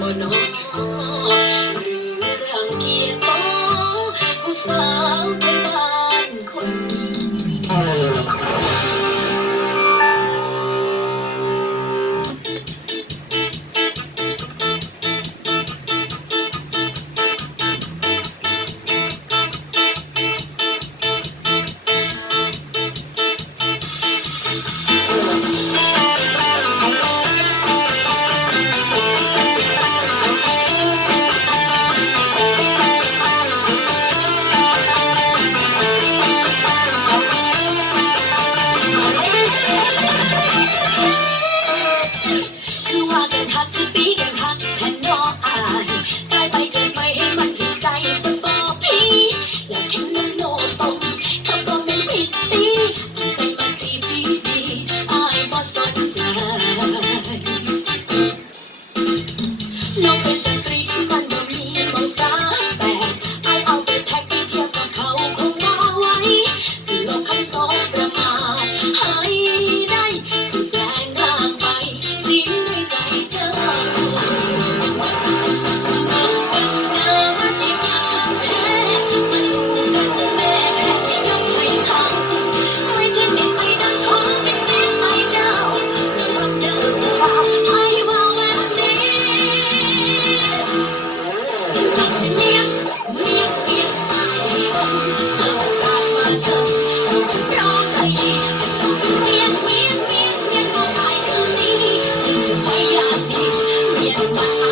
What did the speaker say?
บ่น้อหรือรังเกียจบ่ผู้สาวไทยบ้านคนนี้คือว่ากันฮักคือตีกันฮักแทนน้ออายตายไปเกิดไปให้มันที่ใจสบอพี่อยากเห็นมันโลตมถ้าบ่แม่นพริสตี้ตั้งใจมาจีบดีๆอายบ่สนใจ น้องเป็นสตรีที่มันบ่มีมองสาแต่ไอเอาไปแท็กไปเทียบกับเขาคงว่าไว้สิลบคำสอนประมาทให้ได้สิแปลงร่างไปสิ้นในใจเจ้าเธอมาที่พักแท้มาสู่กันแม่สิยกให้เขาไม่ใช่เด็กไปดังขอเป็นเด็กไปดาวระวังเดินตามให้ว่าแบบนี้ จังสิเมียเมียเมียตายเอาตายมาเถอะเราสิรอใครจังสิเมียก็ตายคืนนี้ไม่อยากเห็นเมียมัน